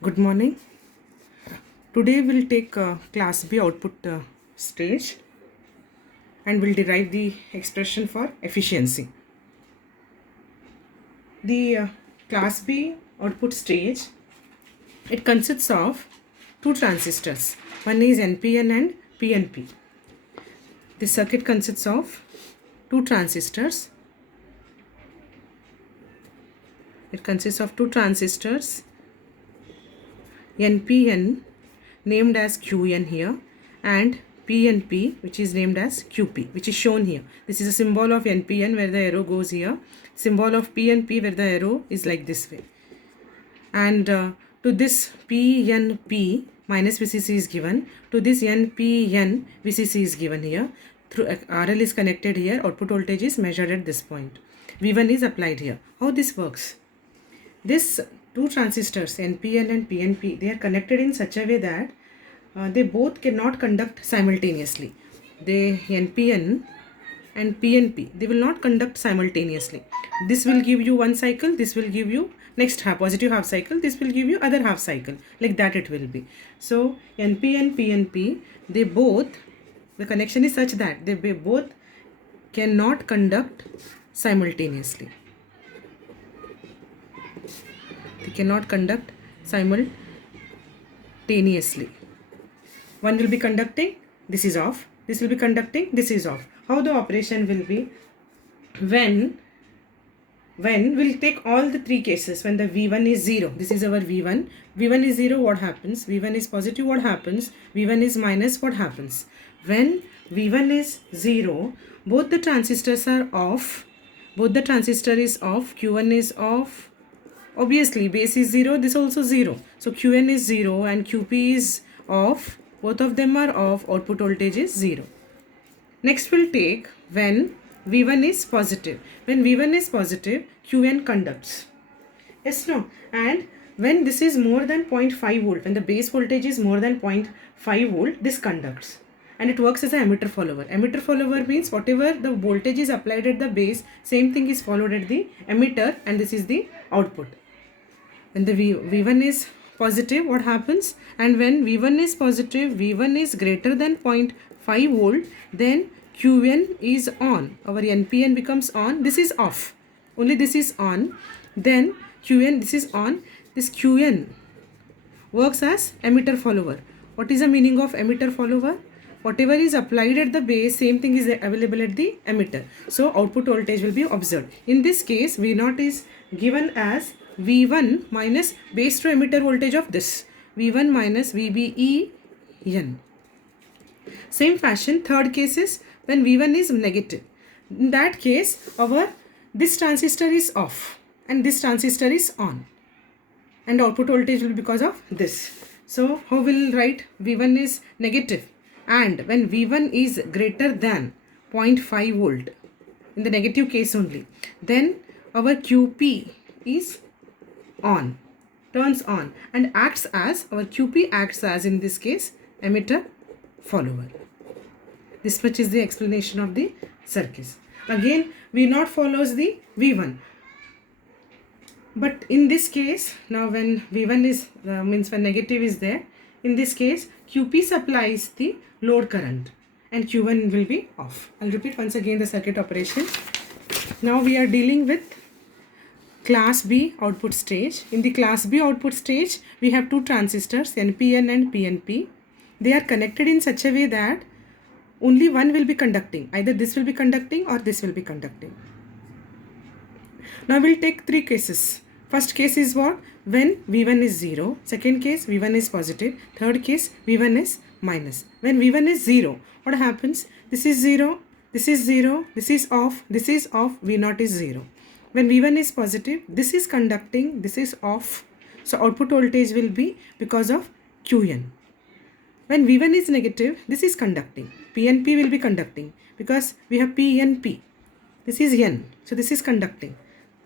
Good morning. Today we'll take class B output stage and we'll derive the expression for efficiency. The class B output stage, it consists of two transistors. One is NPN and PNP. The circuit consists of two transistors. It consists of two transistors NPN named as QN here and PNP which is named as QP, which is shown here. This is a symbol of NPN where the arrow goes here, symbol of PNP where the arrow is like this way. And to this PNP minus VCC is given, to this NPN VCC is given here. Through RL is connected here, output voltage is measured at this point. V1 is applied here. How this works? This two transistors NPN and PNP, they are connected in such a way that they both cannot conduct simultaneously. They NPN and PNP, they will not conduct simultaneously. This will give you one cycle, this will give you next positive half cycle, this will give you other half cycle, like that it will be. So NPN PNP, they both, the connection is such that they both cannot conduct simultaneously. They cannot conduct simultaneously. One will be conducting, this is off. This will be conducting, this is off. How the operation will be? When we'll take all the three cases, when the V1 is 0, this is our V1. V1 is 0, what happens? V1 is positive, what happens? V1 is minus, what happens? When V1 is 0, both the transistors are off. Both the transistor is off, Q1 is off. Obviously, base is 0, this also 0. So Qn is 0 and Qp is off. Both of them are off, output voltage is 0. Next we'll take when V1 is positive. When V1 is positive, Qn conducts. Yes, no? And when this is more than 0.5 volt, when the base voltage is more than 0.5 volt, this conducts. And it works as an emitter follower. Emitter follower means whatever the voltage is applied at the base, same thing is followed at the emitter, and this is the output. When the V1 is positive, what happens? And when V1 is positive, V1 is greater than 0.5 volt, then Qn is on. Our NPN becomes on. This is off. Only this is on. Then Qn, this is on. This Qn works as emitter follower. What is the meaning of emitter follower? Whatever is applied at the base, same thing is available at the emitter. So output voltage will be observed. In this case, V0 is given as V1 minus base to emitter voltage of this. V1 minus VBEN. Same fashion, third case is when V1 is negative. In that case, this transistor is off and this transistor is on. And output voltage will be because of this. So how will write? V1 is negative. And when V1 is greater than 0.5 volt, in the negative case only, then our QP is on, turns on, and acts as, our QP acts as, in this case, emitter follower. This much is the explanation of the circuit. Again, V0 follows the V1. But in this case, now when V1 is, means when negative is there, in this case, QP supplies the load current and Q1 will be off. I'll repeat once again the circuit operation. Now we are dealing with class B output stage. In the class B output stage, we have two transistors, NPN and PNP. They are connected in such a way that only one will be conducting. Either this will be conducting or this will be conducting. Now we'll take three cases. First case is what? When V1 is 0. Second case, V1 is positive. Third case, V1 is minus. When V1 is 0, what happens? This is 0, this is 0, this is off, V0 is 0. When V1 is positive, this is conducting, this is off. So output voltage will be because of Qn. When V1 is negative, this is conducting. PNP will be conducting because we have PNP. This is N. So this is conducting.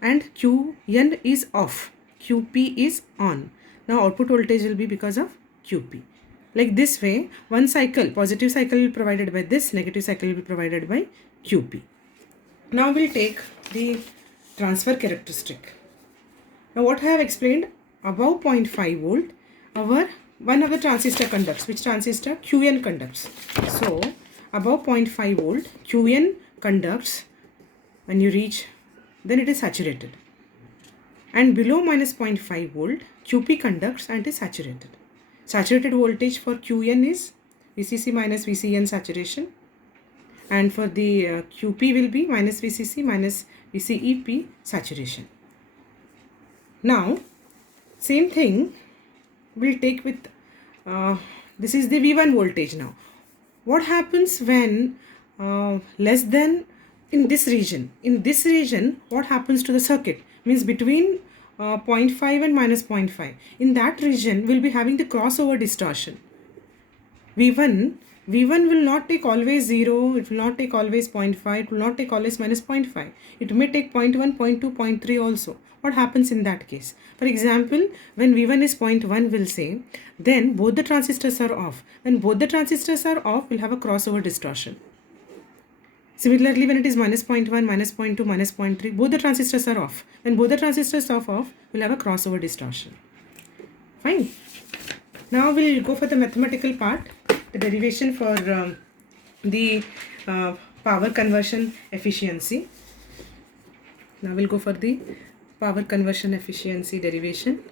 And Qn is off. QP is on. Now output voltage will be because of QP. Like this way, one cycle, positive cycle will be provided by this, negative cycle will be provided by QP. Now we'll take the transfer characteristic. Now what I have explained, above 0.5 volt, our one other transistor conducts. Which transistor? Qn conducts. So above 0.5 volt, Qn conducts. When you reach, then it is saturated. And below minus 0.5 volt, Qp conducts and is saturated. Saturated voltage for Qn is VCC minus VCN saturation. And for the Qp will be minus VCC minus VCEP saturation. Now, same thing we'll take with, this is the V1 voltage now. What happens when less than in this region? In this region, what happens to the circuit? Means between 0.5 and minus 0.5. In that region, we'll be having the crossover distortion. V1 will not take always 0, it will not take always 0.5, it will not take always minus 0.5. It may take 0.1, 0.2, 0.3 also. What happens in that case? For example, when V1 is 0.1, we'll say, then both the transistors are off. When both the transistors are off, we'll have a crossover distortion. Similarly, when it is minus 0.1, minus 0.2, minus 0.3, both the transistors are off. When both the transistors are off, we'll have a crossover distortion. Fine. Now we'll go for the mathematical part, the derivation for the power conversion efficiency. Now we'll go for the power conversion efficiency derivation.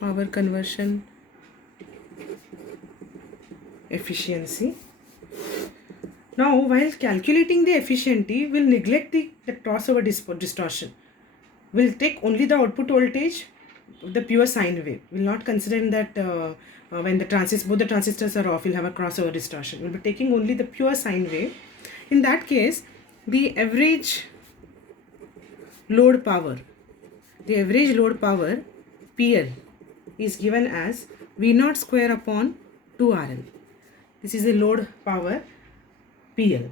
Power conversion efficiency. Now while calculating the efficiency, we'll neglect the crossover distortion. We'll take only the output voltage, the pure sine wave. We'll not consider in that when both the transistors are off, we'll have a crossover distortion. We'll be taking only the pure sine wave. In that case, the average load power PL is given as V0 square upon 2RL. This is the load power PL.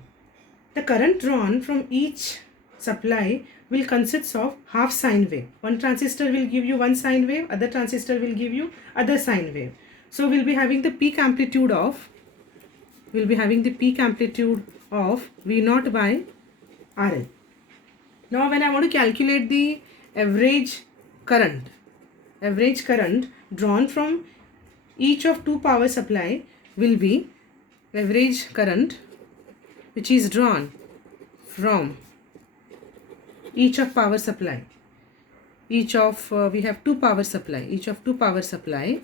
The current drawn from each supply will consist of half sine wave. One transistor will give you one sine wave, other transistor will give you other sine wave. So we'll be having the peak amplitude of V0 by RL. Now when I want to calculate the average current drawn from each of two power supply will be average current which is drawn from each of power supply. We have two power supply. Each of two power supply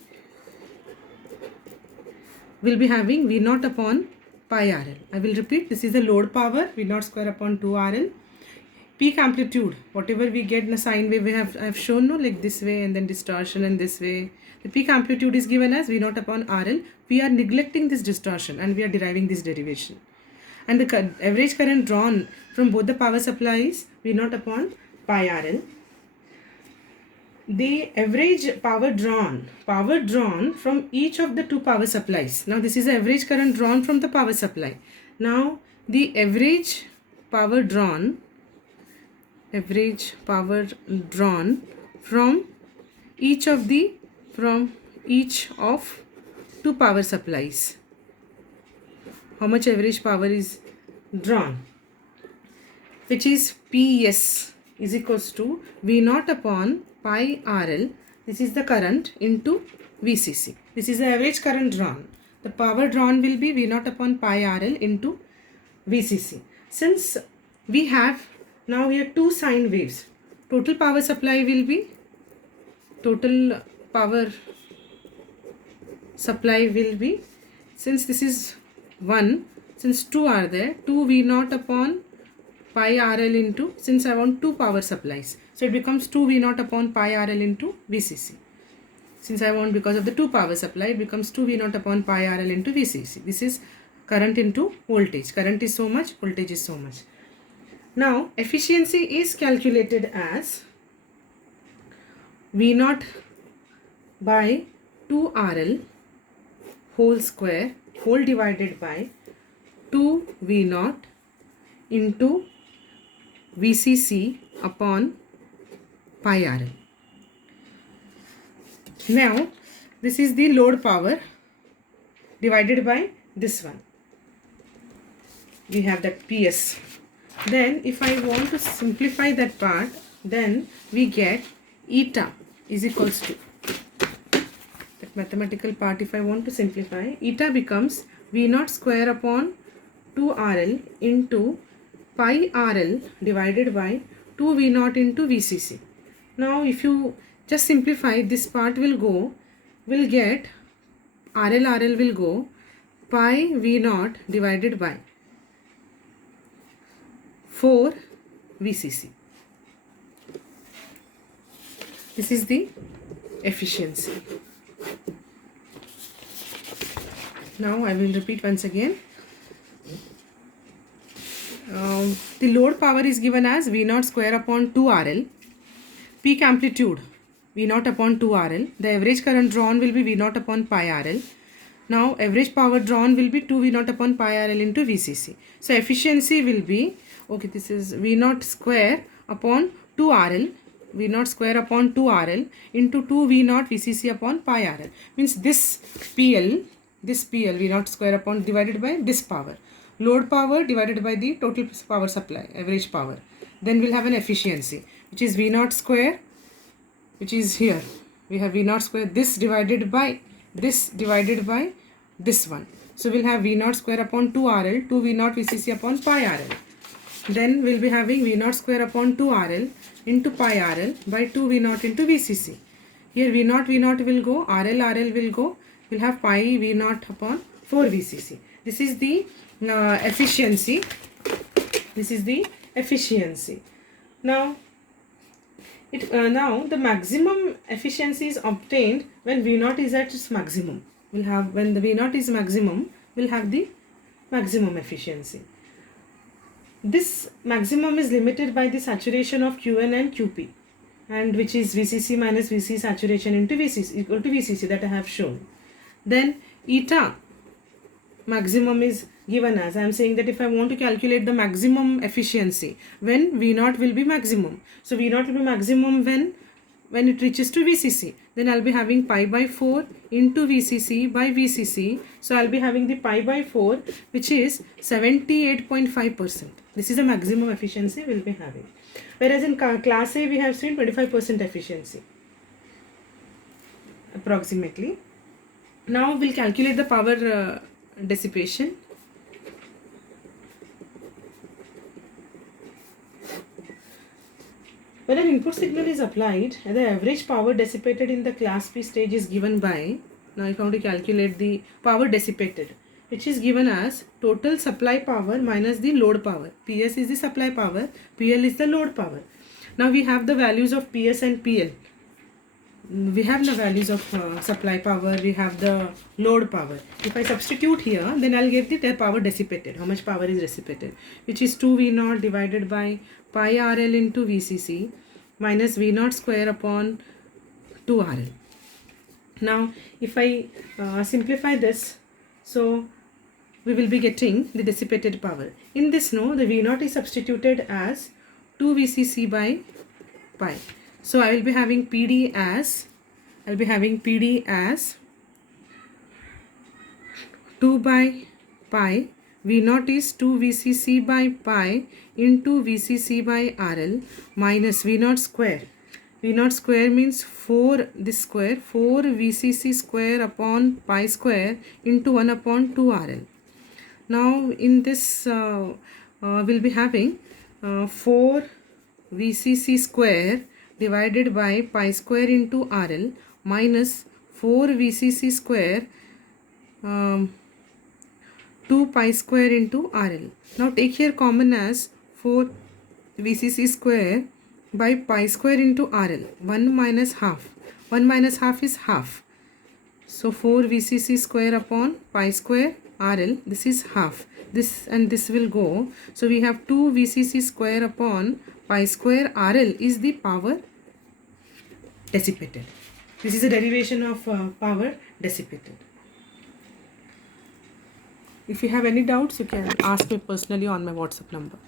will be having V0 upon pi RL. I will repeat, this is the load power V0 square upon 2 RL. Peak amplitude, whatever we get in a sine wave, I have shown like this way and then distortion and this way. The peak amplitude is given as V0 upon RL. We are neglecting this distortion and we are deriving this derivation. And the average current drawn from both the power supplies V0 upon pi RL. The average power drawn from each of the two power supplies. Now this is the average current drawn from the power supply. Now the average power drawn from each of two power supplies. How much average power is drawn? Which is PS is equals to V0 upon pi RL. This is the current into VCC. This is the average current drawn. The power drawn will be V0 upon pi RL into VCC. Since we have now here two sine waves, total power supply will be since this is 1, since 2 are there, 2 V0 upon pi RL into, since I want two power supplies, so it becomes 2 V0 upon pi RL into VCC. Since I want, because of the two power supply, it becomes 2 V0 upon pi RL into VCC. This is current into voltage. Current is so much, voltage is so much. Now efficiency is calculated as V0 by 2 RL whole square whole divided by 2 V0 into VCC upon pi RL. Now this is the load power divided by this one. We have that PS. Then if I want to simplify that part, then we get eta is equals to, that mathematical part if I want to simplify, eta becomes V naught square upon 2 RL into pi RL divided by 2 V naught into VCC. Now if you just simplify, this part will get RL will go pi V naught divided by 4 VCC. This is the efficiency. Now I will repeat once again. The load power is given as V naught square upon 2 RL. Peak amplitude V naught upon 2 RL. The average current drawn will be V naught upon pi RL. Now average power drawn will be 2 V naught upon pi RL into VCC. So efficiency will be, okay, this is V naught square upon 2 RL. V naught square upon 2 RL into 2 V naught VCC upon pi RL. Means this PL V naught square upon divided by this power. Load power divided by the total power supply, average power. Then we'll have an efficiency, which is V naught square, which is here. We have V naught square, this divided by this one. So we'll have V naught square upon 2 RL, 2 V naught VCC upon pi RL. Then we'll be having V naught square upon 2 RL into pi RL by 2 V naught into VCC. Here V naught will go, RL will go. We'll have pi V naught upon 4 VCC. This is the efficiency. This is the efficiency. Now, now the maximum efficiency is obtained when V naught is at its maximum. When the V naught is maximum, we'll have the maximum efficiency. This maximum is limited by the saturation of Qn and Qp, and which is VCC minus VC saturation into VCC equal to VCC that I have shown. Then eta maximum is given as, I am saying that if I want to calculate the maximum efficiency, when V naught will be maximum. So V naught will be maximum when it reaches to VCC. Then I'll be having pi by 4 into VCC by VCC. So I'll be having the pi by 4, which is 78.5%. This is the maximum efficiency we'll be having. Whereas in class A we have seen 25% efficiency approximately. Now we'll calculate the power dissipation. When an input signal is applied, the average power dissipated in the class B stage is given by, now if I want to calculate the power dissipated, which is given as total supply power minus the load power. PS is the supply power, PL is the load power. Now we have the values of PS and PL. We have the values of supply power, we have the load power. If I substitute here, then I'll get the power dissipated, how much power is dissipated, which is 2 V naught divided by pi RL into VCC minus V naught square upon 2 RL. Now if I simplify this, so we will be getting the dissipated power. In this, no, the V naught is substituted as 2 VCC by pi. So I will be having PD as, 2 by pi. V naught is 2 VCC by pi into VCC by RL minus V naught square. V naught square means 4, this square, 4 VCC square upon pi square into 1 upon 2 RL. Now in this we'll be having 4 VCC square divided by pi square into RL minus 4 VCC square 2 pi square into RL. Now take here common as 4 VCC square by pi square into RL. 1 minus half. 1 minus half is half. So 4 VCC square upon pi square RL. This is half. This and this will go. So we have 2 VCC square upon pi square RL is the power dissipated. This is a derivation of power dissipated. If you have any doubts, you can ask me personally on my WhatsApp number.